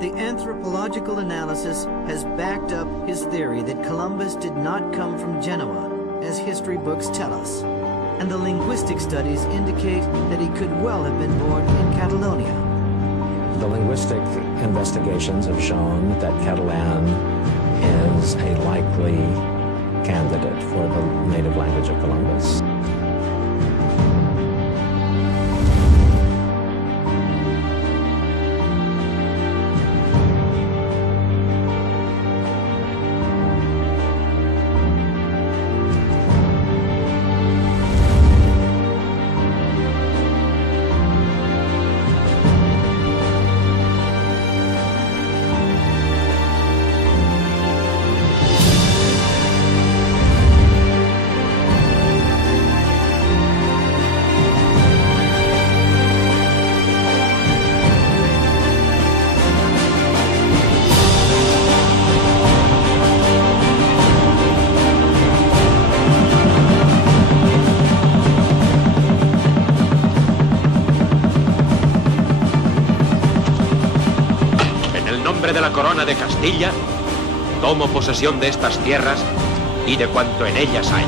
The anthropological analysis has backed up his theory that Columbus did not come from Genoa, as history books tell us. And the linguistic studies indicate that he could well have been born in Catalonia. The linguistic investigations have shown that Catalan is a likely candidate for the native language of Columbus. De la corona de Castilla, tomo posesión de estas tierras y de cuanto en ellas hay.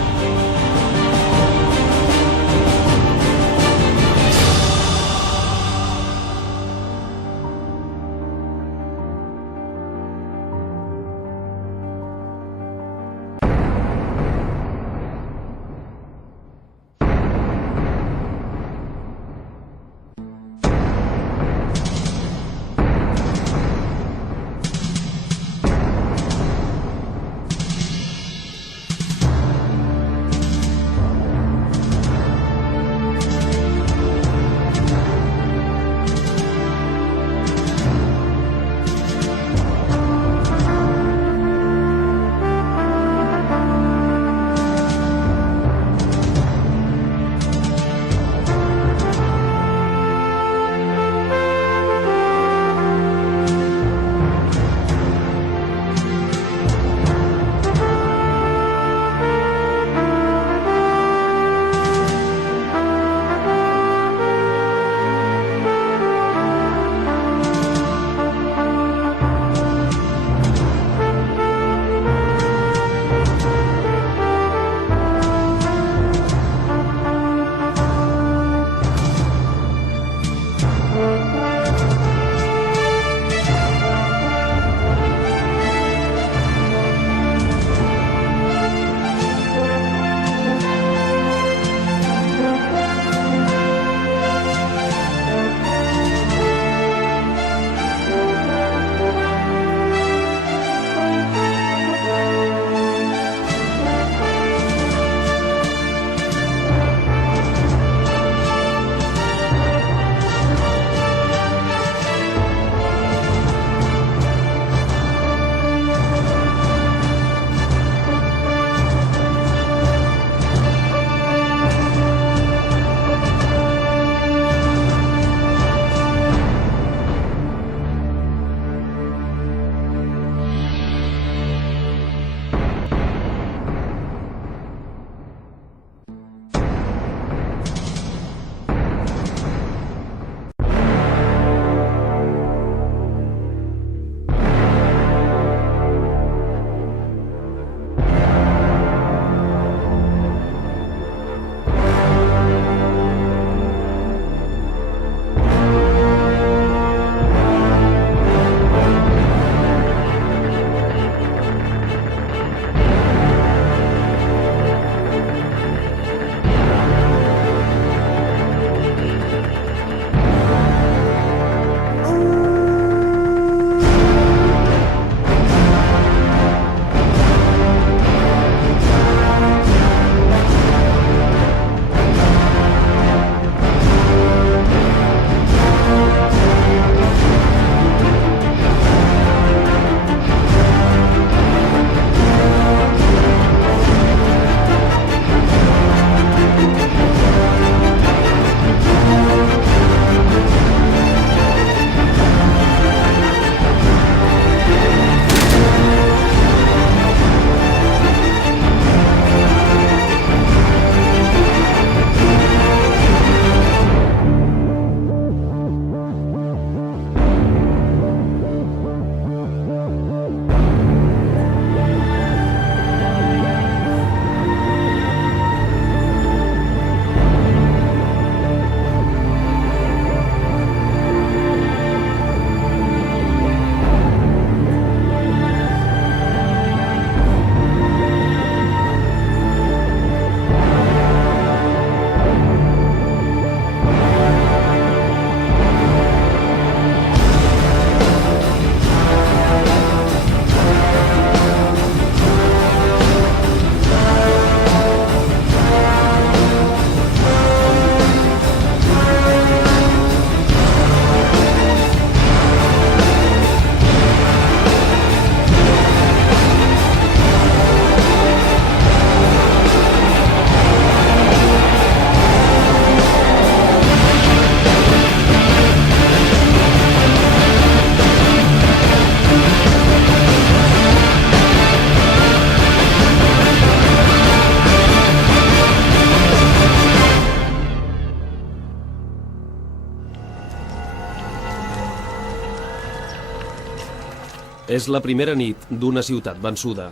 És la primera nit d'una ciutat vençuda.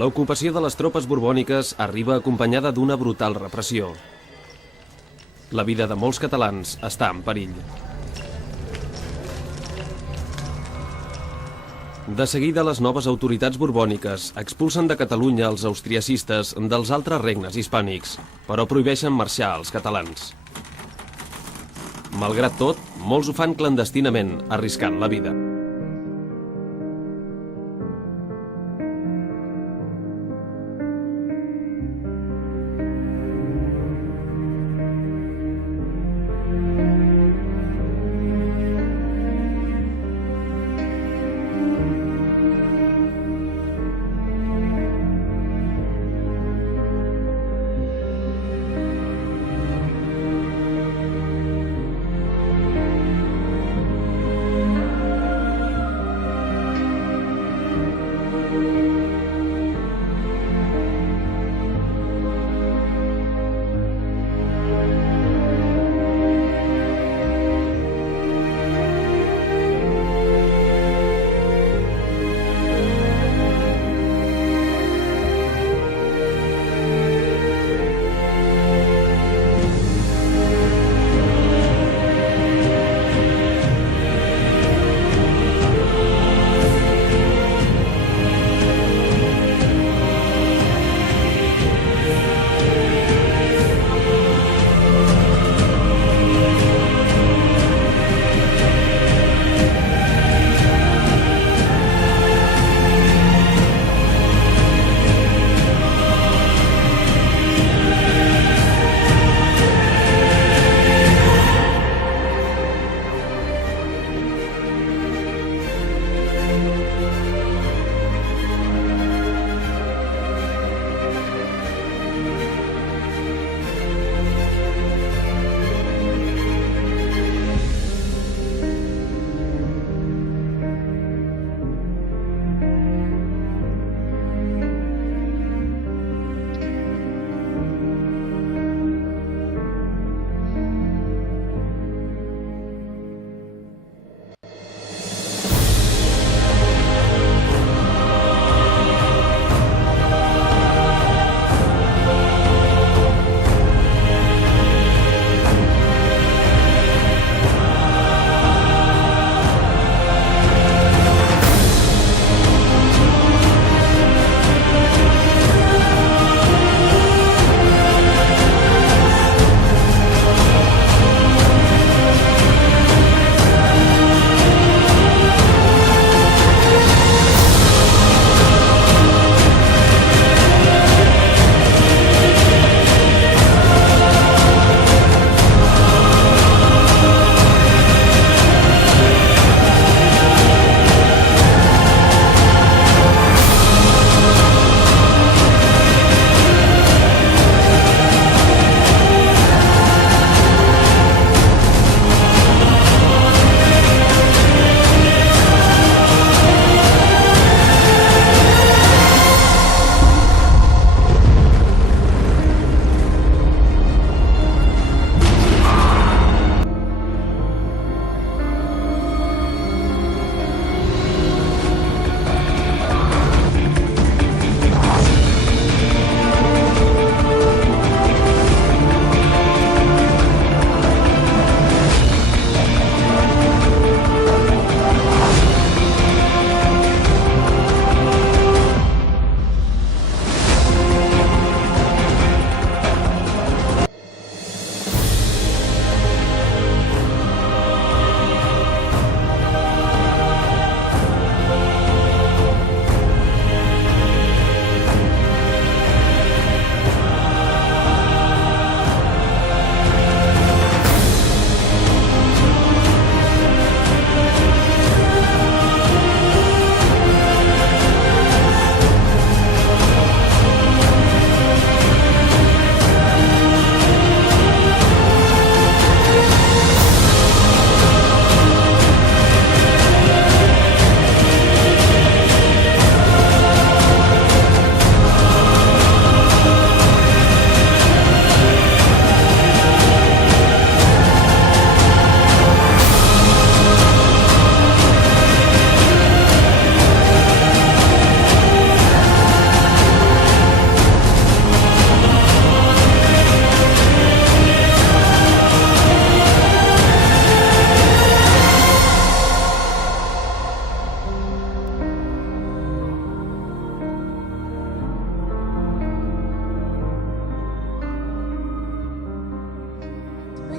L'ocupació de les tropes borbòniques arriba acompanyada d'una brutal repressió. La vida de molts catalans està en perill. De seguida, les noves autoritats borbòniques expulsen de Catalunya els austriacistes dels altres regnes hispànics, però prohibeixen marxar als catalans. Malgrat tot, molts ho fan clandestinament, arriscant la vida.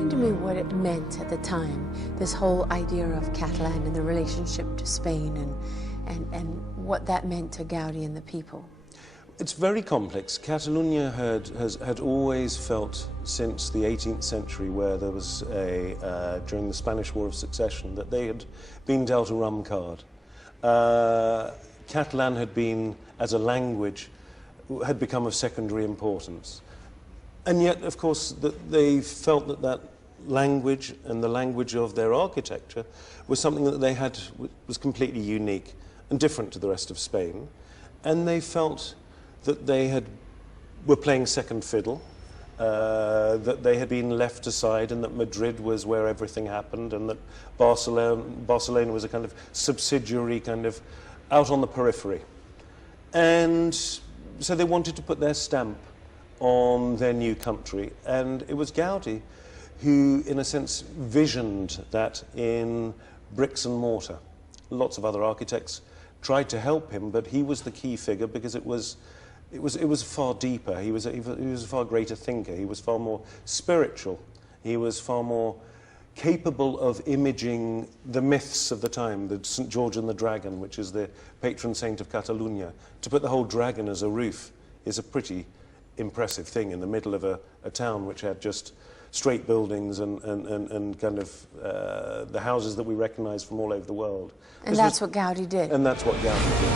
explain to me what it meant at the time, this whole idea of Catalan and the relationship to Spain and what that meant to Gaudi and the people? It's very complex. Catalonia had always felt since the 18th century, where there was during the Spanish War of Succession, that they had been dealt a rum card. Catalan had been, as a language, had become of secondary importance. And yet, of course, they felt that language and the language of their architecture was something that they had, was completely unique and different to the rest of Spain. And they felt that they were playing second fiddle, that they had been left aside, and that Madrid was where everything happened, and that Barcelona was a kind of subsidiary, kind of out on the periphery. And so they wanted to put their stamp on their new country, and it was Gaudi who, in a sense, visioned that in bricks and mortar. Lots of other architects tried to help him, but he was the key figure because it was far deeper. He was a far greater thinker. He was far more spiritual. He was far more capable of imaging the myths of the time, the St. George and the Dragon, which is the patron saint of Catalunya. To put the whole dragon as a roof is a pretty impressive thing in the middle of a town which had just straight buildings and kind of the houses that we recognize from all over the world. And that's what Gaudi did. And that's what Gaudi did.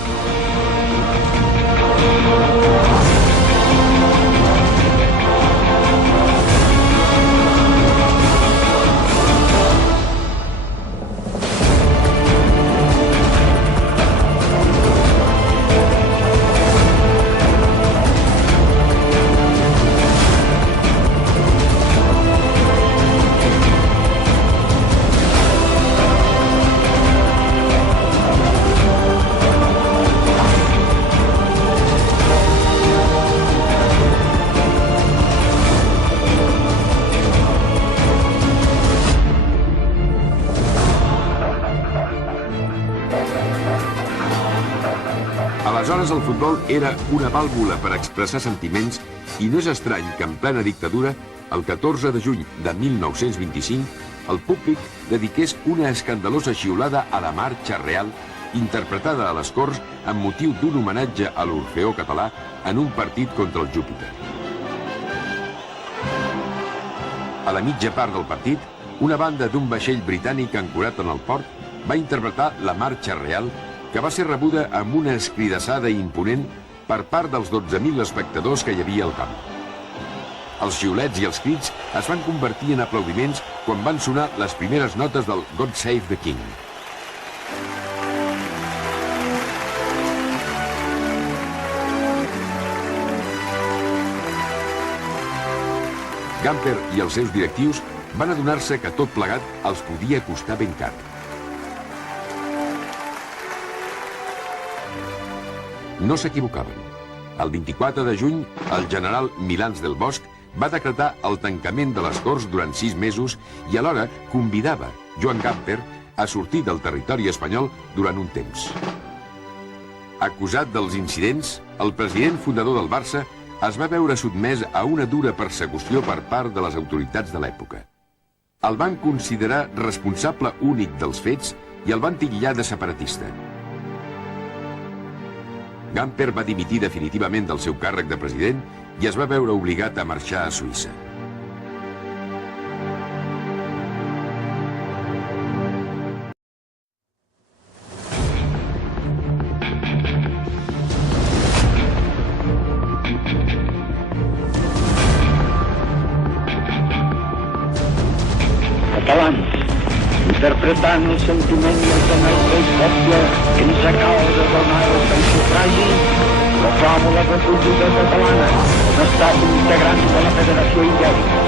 Aleshores el futbol era una vàlvula per expressar sentiments i no és estrany que en plena dictadura, el 14 de juny de 1925, el públic dediqués una escandalosa xiulada a la Marxa Real, interpretada a les Corts amb motiu d'un homenatge a l'Orfeó català en un partit contra el Júpiter. A la mitja part del partit, una banda d'un vaixell britànic ancorat en el port va interpretar la Marxa Real, que va ser rebuda amb una escridassada imponent per part dels 12.000 espectadors que hi havia al camp. Els xiulets i els crits es van convertir en aplaudiments quan van sonar les primeres notes del God Save the King. Gamper i els seus directius van adonar-se que tot plegat els podia costar ben car. No s'equivocaven. El 24 de juny, el general Milans del Bosch va decretar el tancament de les Corts durant 6 mesos i alhora convidava Joan Gamper a sortir del territori espanyol durant un temps. Acusat dels incidents, el president fundador del Barça es va veure sotmès a una dura persecució per part de les autoritats de l'època. El van considerar responsable únic dels fets i el van titllar de separatista. Gamper va dimitir definitivament del seu càrrec de president i es va veure obligat a marxar a Suïssa. Catalans, interpretant el sentiment i el nostre poble que ens acaba de donar el sufragi, proclamo la República Catalana un estat integrant de la Federació Ibèrica.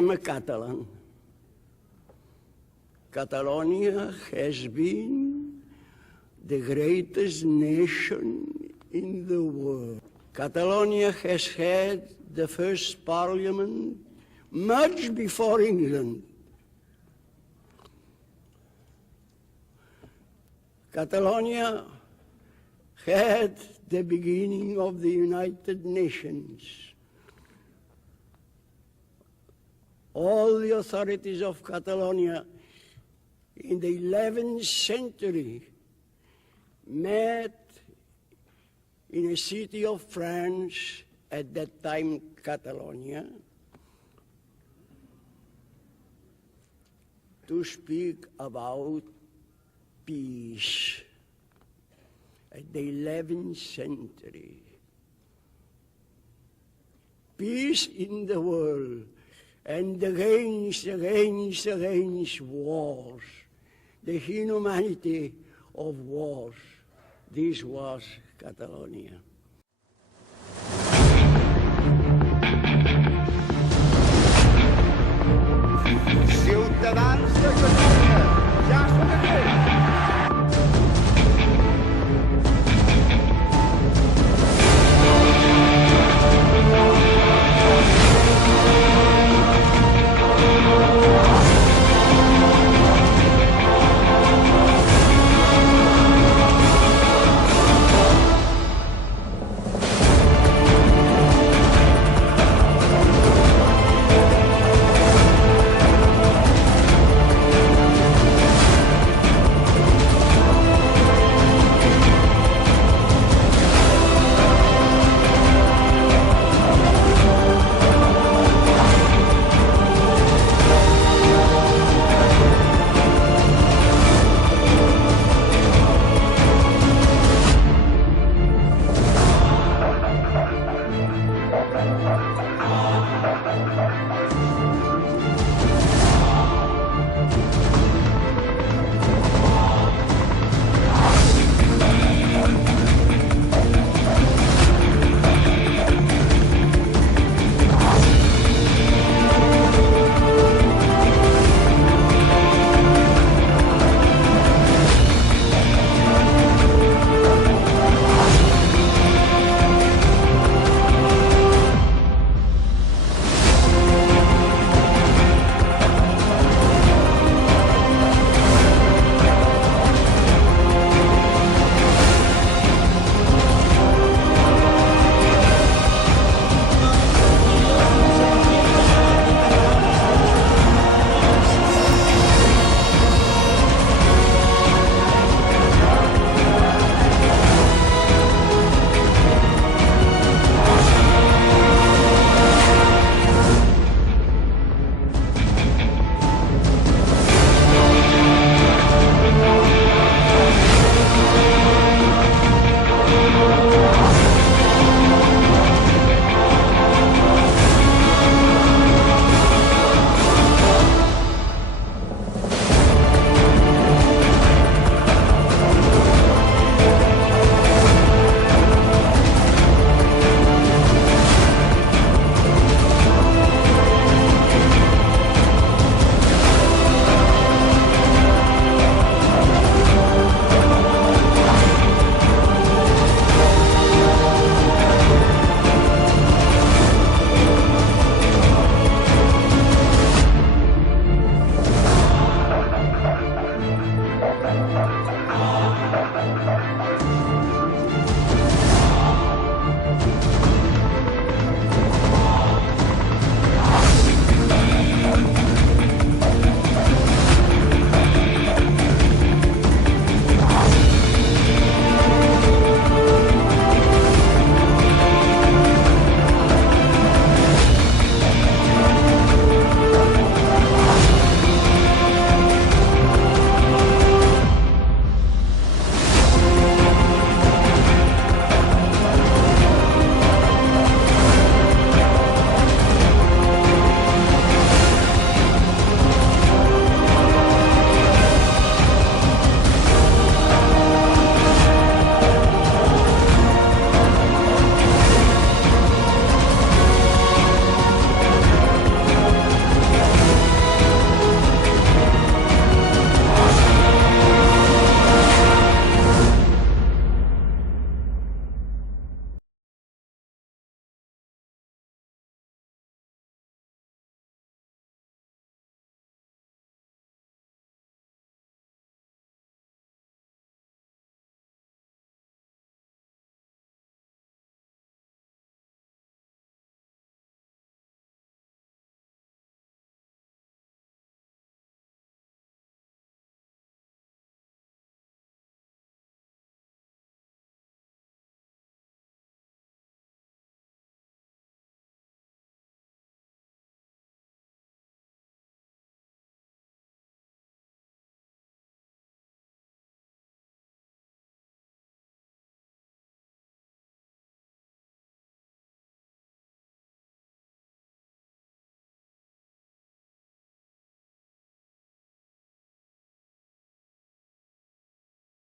am a Catalan. Catalonia has been the greatest nation in the world. Catalonia has had the first parliament much before England. Catalonia had the beginning of the United Nations. All the authorities of Catalonia in the 11th century met in a city of France, at that time Catalonia, to speak about peace. At the 11th century. Peace in the world, and against wars, the inhumanity of wars. This was Catalonia. Ciutadans de Catalunya,